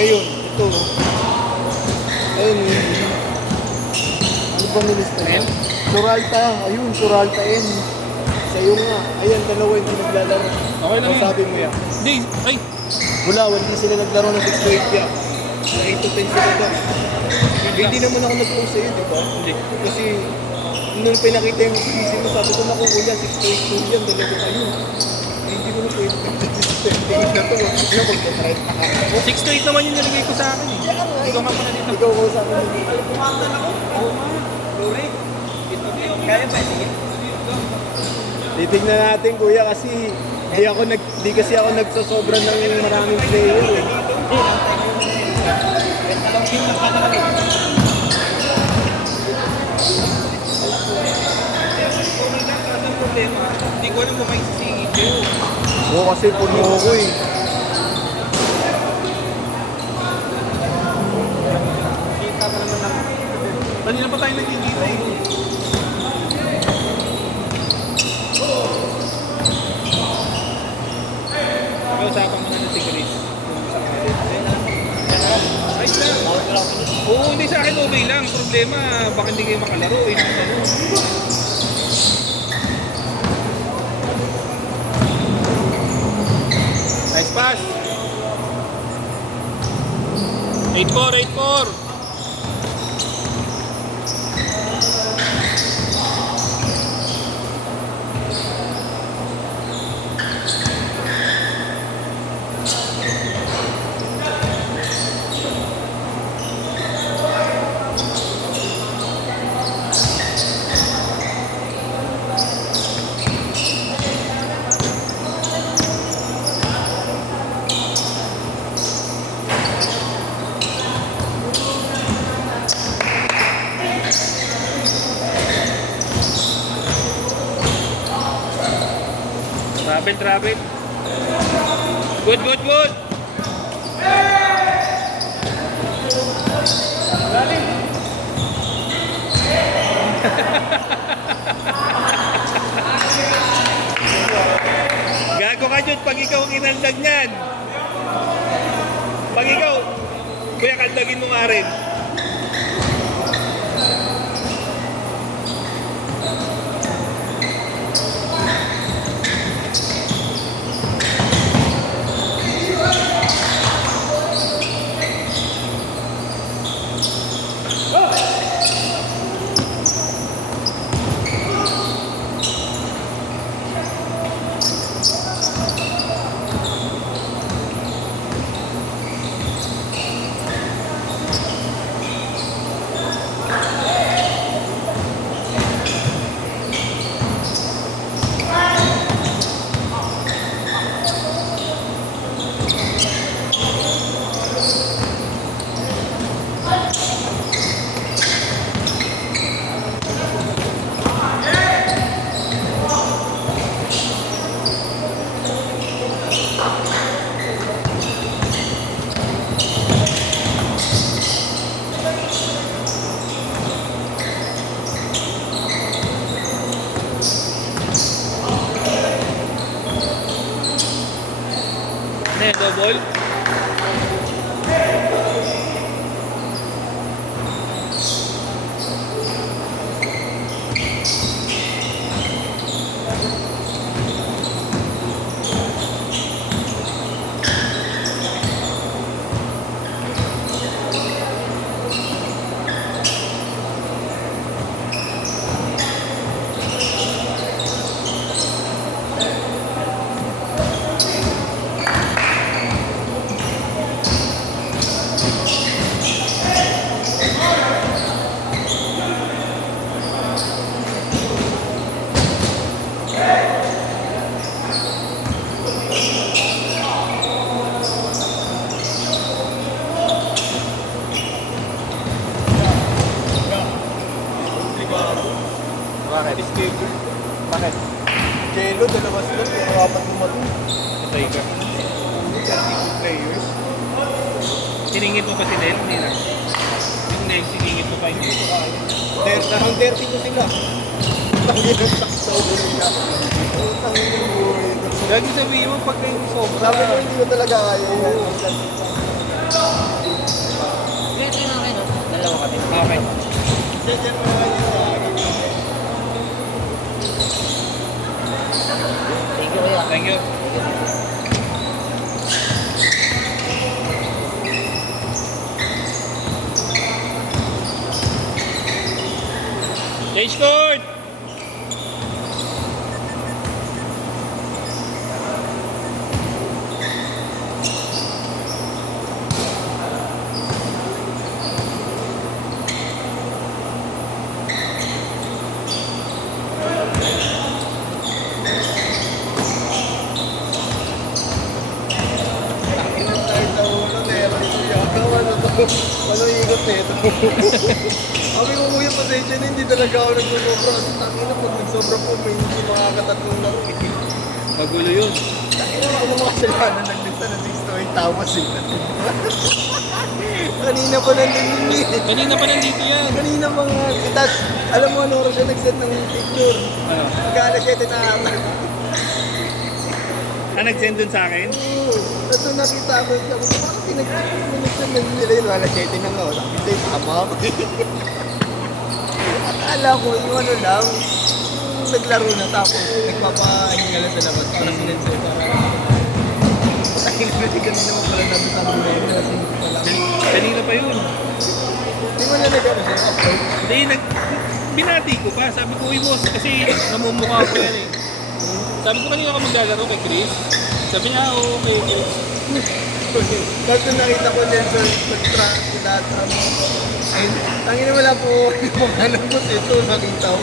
Ngayon, ito. Ayun. Ano bang nilista niya? Suralta. Ayun, Suralta N. Sa'yo nga. Ayan, dalawa hindi naglalaro. Okay lang yan. Sabi mo yan. Hindi, ay. Wala, hindi sila naglaro ng 6 to 8 yan. Na 8 to 10 sila doon. Hindi naman ako nag-post sa'yo, di ba? Hindi. Kasi nung pinakita yung PC mo, sabi ko naku kuya, 6 to 8 to yan, dalawa kayo. Hindi ko na pwede. 6 to 8 na to. Ano, magka-try pa ka ako. 6 to 8 naman yung nilagay ko sa akin eh. Ikaw nga pala dito. Ikaw ko sa akin. Pumaktan ako. Oo nga. Sorry. Kaya ba? Sige. Titignan natin kuya kasi di kasi ako nagsosobra ng maraming player eh. Hindi ko alam kung may sisingin kayo. Oo kasi puno ko eh. Kita ka naman lang. Kanina pa tayo nagkikita eh. Pag-usapan mo na ng si Chris. Ayos lang. Oo, hindi sa akin okay lang. Problema, baka hindi kayo makalaro eh. Nice pass. 8-4, 8-4. Travel. Good. Gago ka dyan pag ikaw ang inaldag niyan. Pag ikaw, kuya kaldagin mo nga rin. Ano yan, double? Patay ka. 32 players. Siningit mo pa si Nel? Hindi na. Yung next, siningit mo pa hindi. Ang 30 ko sila. Tangin ang saksaw nila. Tangin ang buhay. Lagi sabihin mo pag kayo sobra. Sabi ko hindi ko talaga kaya yan. Ito na kayo, no? Dalawa kami. Okay. Diyan mo naman yun sa akin. Thank you, kuya. Thank you. Change court! Ilang tayo sa ulo, meron ito yata. Ano to? Ano ikot nito? Sabi ko kuya, pasensya na, hindi talaga ako nagsosobra. Kasi tangin na, pag nagsobra po, may hindi makakatatlong laro. Magulo yun. Tangin na, ako mga kasalanan naglista na 6 to 8 tawas sila. Kanina pa nandun yun eh. Kanina pa nandito yan. Kanina mga, itas, alam mo ano oras siya nag-set ng picture. Ano? Mag-alas 7 na ako. Nag-send dun sa akin? Oo. Tapos nung nakita ko siya, bakit pinag-send na nila yun? Alas 7 na nga. Sabi sa'yo, tama ako. Akala ko yung ano lang, yung naglaro na tapos nagpapahinga lang sa labas para sinenso para tayo na ganun naman pala namin sa mga yun na sinenso pa lang. Kanina pa yun. Di mo na nagano siya, upload. Hindi, binati ko pa. Sabi ko, uy boss, kasi namumukha ko yan eh. Sabi ko kanina ka maglalaro kay Chris. Sabi niya, oo, okay. Tapos nung nakita ko Nelson, nag-track ko lahat ang ayun, tangin na wala po yung mga lambot ito, nakita ko.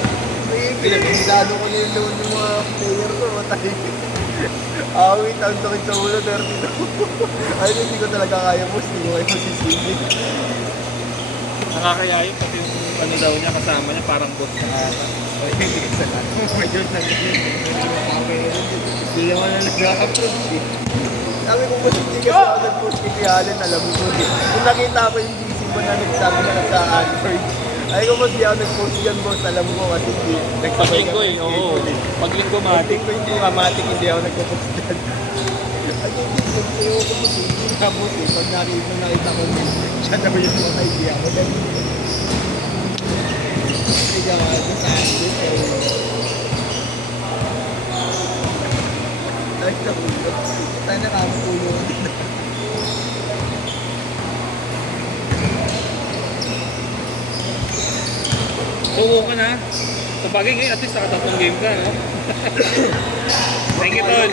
Ay, pinag-inisado ko na yung loan ng mga player ko, matay. Awit, ang sakit sa ulo, 32. Ayun, hindi ko talaga kaya po, hindi ko kayo masisili. Nakakayayot kasi yung ano daw niya, kasama niya, parang bot sa ata. Ay, hindi ko sa lahat. Medyo na hindi naman na nag-approach eh. Sabi ko ba hindi kasi ako nag-post kay Allen, alam mo ko eh. Kung nakita ko yung GC mo na nagsabi na sa Android, ay ko ba di ako nag-post yan boss, alam mo kasi hindi. Paglinggo eh, oo. Paglinggo matik. Paglinggo hindi mamatik, hindi ako nag-post yan. At hindi ko ko po hindi na boss eh. Pag nakita ko siya na ba yung mga idea ko. Hindi ka nga sa Android eh. Ay, nakulo. Tayo nakakulo. Oo ka na. Sa bagay ngayon, at least nakatatlong game ka, no? Thank you, Tol.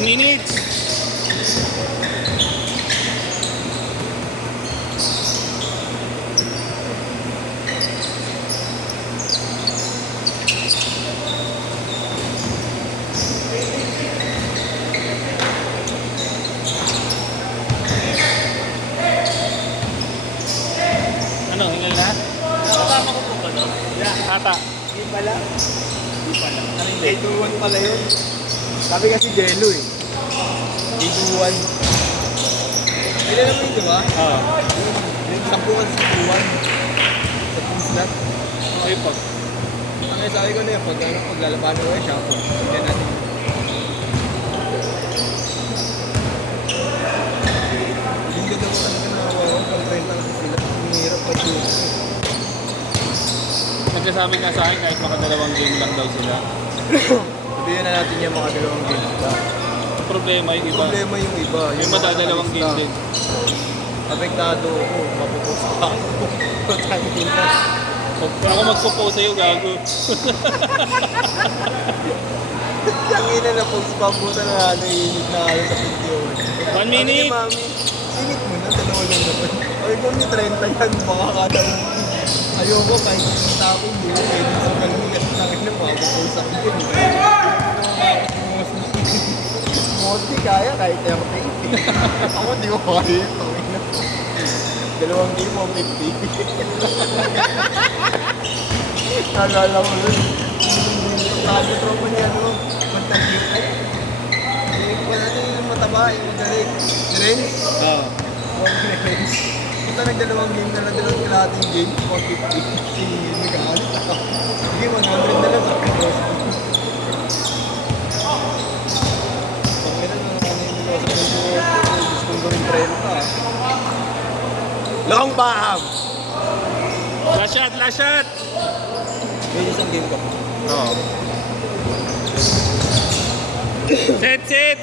Minutes. Ano, hingal na? Nakasama ko po ba, no? Ata. Hindi pala. Hindi pala. Ano hindi? 821 pala yun. Sabi kasi Jello eh. 821. Ilan naman yun, di ba? Oo. Yung 10 kasi 821. Sa full slot. Okay po. Ang sabi ko na yun, pag lalabanan ko siya, pagyan natin. Yung ganda ko talaga nakawawa, pag 30 kasi sila. Mahirap pa yun. Nagsasabi nga sa akin kahit makadalawang game lang daw sila. Sabihin na natin yung mga dalawang games ba? Ang problema yung iba. Problema yung iba. May madadalawang game din. Apektado ako, mapupos pa ako. Patangin na. Kung ako magpo-post sa'yo, gago. Tangin na post pa po na naiinit na kayo sa video. 1 minute. Mami, sinit mo na. ko ni 30 yan, baka kada mo. Ayoko kahit kita ako, hindi ko pwede sa kanila kasi tangin na makapupusak yun. Monty kaya kahit 30. Ako di ko kaya. Dalawang game mo, 50. Nalala ko nun. Sabi tropa niya, no? Magtagyo. Ay, wala na yung mataba, yung magaling. Renz? Oo. Kita nagdalawang game na lang, dalawang kalahating game, 150. Si nagkakalit ako. Sige, 100 na lang sa cross. Pagkita na ano yung nila sa cross, gusto ko rin 30. Long bomb! Last shot, last shot! May isang game ka. Oo. Set, set!